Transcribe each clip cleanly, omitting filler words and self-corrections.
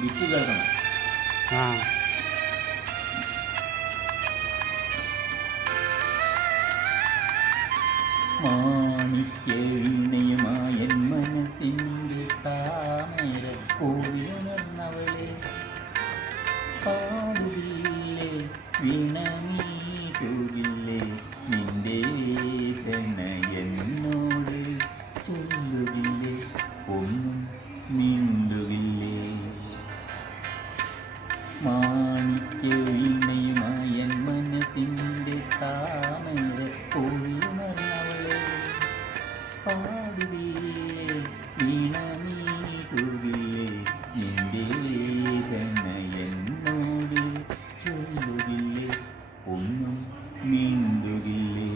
വിറ്റ് കേൾക്കണം. ആ മാണിക്യവീണയുമായൻ മനസ്സിൻ്റെ താമര പൂവിലുണർന്നവളെ പാടുകില്ലേ വീണമീട്ടുകില്ലേ നിന്റെ വേദന എന്നോട് ചൊല്ലുകില്ലേ ഒന്നും മിണ്ടുകില്ലേ. മാണിക്യവീണയുമായൻ മനസ്സിൻ്റെ താമര പൂവിലുണർന്നവളെ പാടുകില്ലേ വീണമീട്ടുകില്ലേ നിന്റെ വേദന എന്നോട് ചൊല്ലുകില്ലേ ഒന്നും മിണ്ടുകില്ലേ.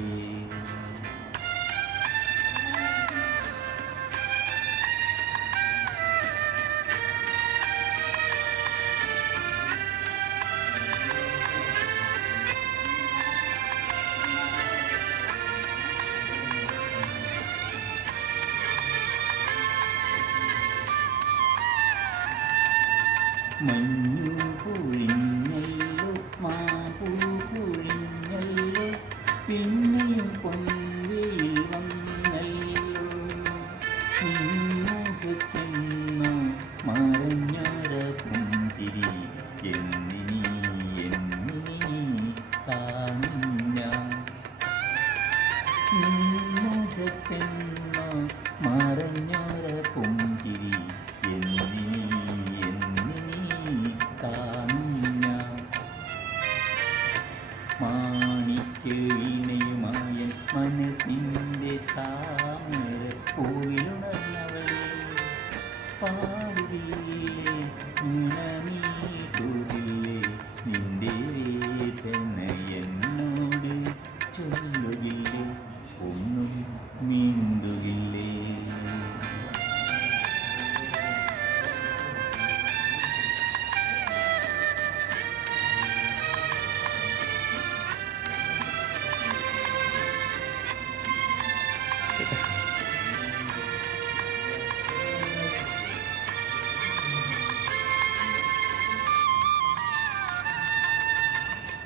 മഞ്ഞു പൊഴിഞ്ഞല്ലോ മാപ്പൂ പൊഴിഞ്ഞല്ലോ പിന്നെയും പൊൻവെയിൽ വന്നല്ലോ മുഖത്തെന്നോ മറഞ്ഞൊര പുഞ്ചിരി എന്നിനി കാണും ഞാൻ. മുഖത്തെന്നോ മറഞ്ഞൊര പുഞ്ചിരി എന്നിനി കാണും ഞാൻ. മാണിക്യവീണയുമായൻ മനസ്സിൻ്റെ താമര പൂവിലുണർന്നവളെ പാടുകില്ലേ വീണമീട്ടുകില്ലേ നിന്റെ വേദന എന്നോട് ചൊല്ലുകില്ലേ ഒന്നും മിണ്ടുകില്ലേ.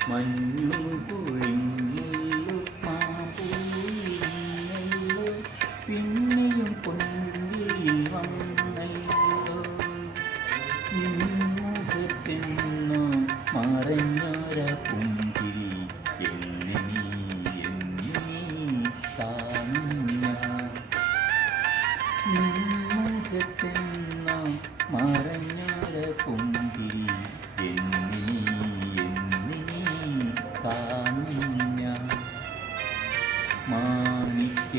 മഞ്ഞു പൊഴിഞ്ഞല്ലോ മാപ്പൂ പൊഴിഞ്ഞല്ലോ പിന്നെയും പൊൻവെയിൽ വന്നല്ലോ മുഖത്തെന്നോ മറഞ്ഞൊര പുഞ്ചിരി എന്നിനി കാണും ഞാൻ. മുഖത്തെന്നോ മറഞ്ഞൊര പുഞ്ചിരി എന്നിനി കാണും ഞാൻ. മാണിക്യ